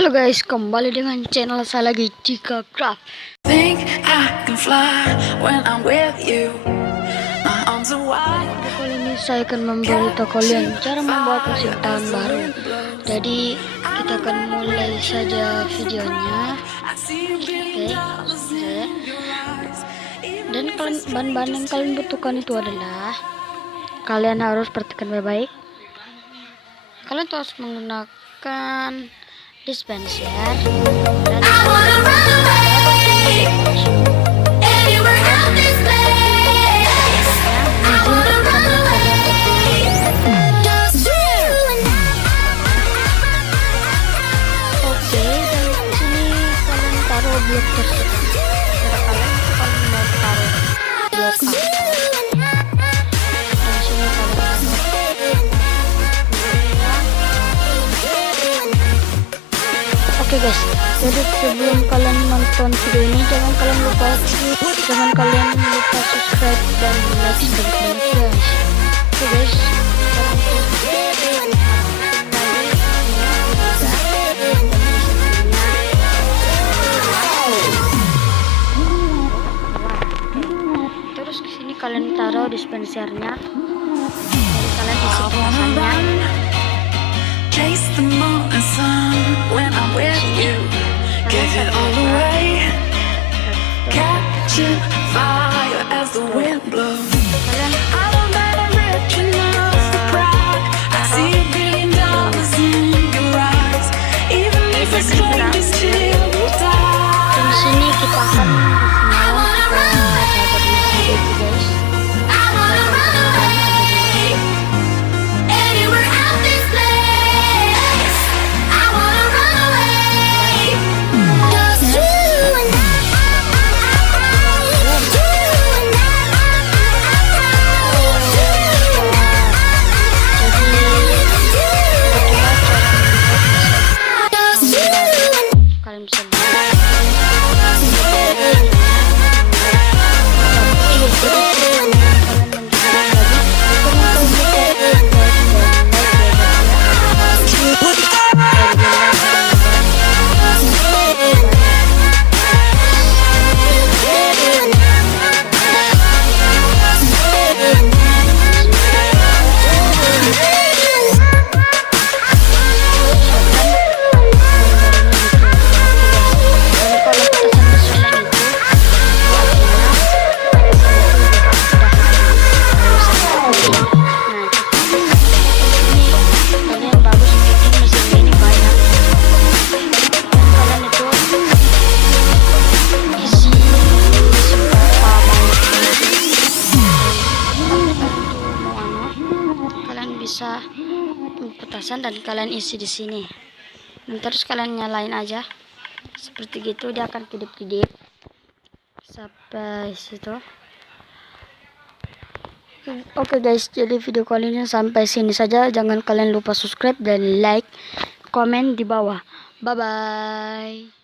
Halo guys, kembali dengan channel saya lagi, Jika Craft. Kali ini saya akan memberitahu kalian cara membuat mesin tahun baru. Jadi kita akan mulai saja videonya. Oke, saya. Dan bahan-bahan yang kalian butuhkan itu adalah, kalian harus perhatikan baik-baik. Kalian tuh harus menggunakan dispenser dan blok tersebut. Cara kalian itu kalian mau taruh blok apa, dan sini kalian oke guys, jadi sebelum kalian nonton video ini jangan kalian lupa subscribe dan like sedikit guys. Oke guys, kalian taruh dispensernya, kalian isi petasannya. Dan sini kita akan bisa petasan dan kalian isi di sini. Dan terus kalian nyalain aja seperti gitu, dia akan kedip-kedip sampai situ. Oke guys, jadi video kali ini sampai sini saja. Jangan kalian lupa subscribe dan like, komen di bawah. Bye bye.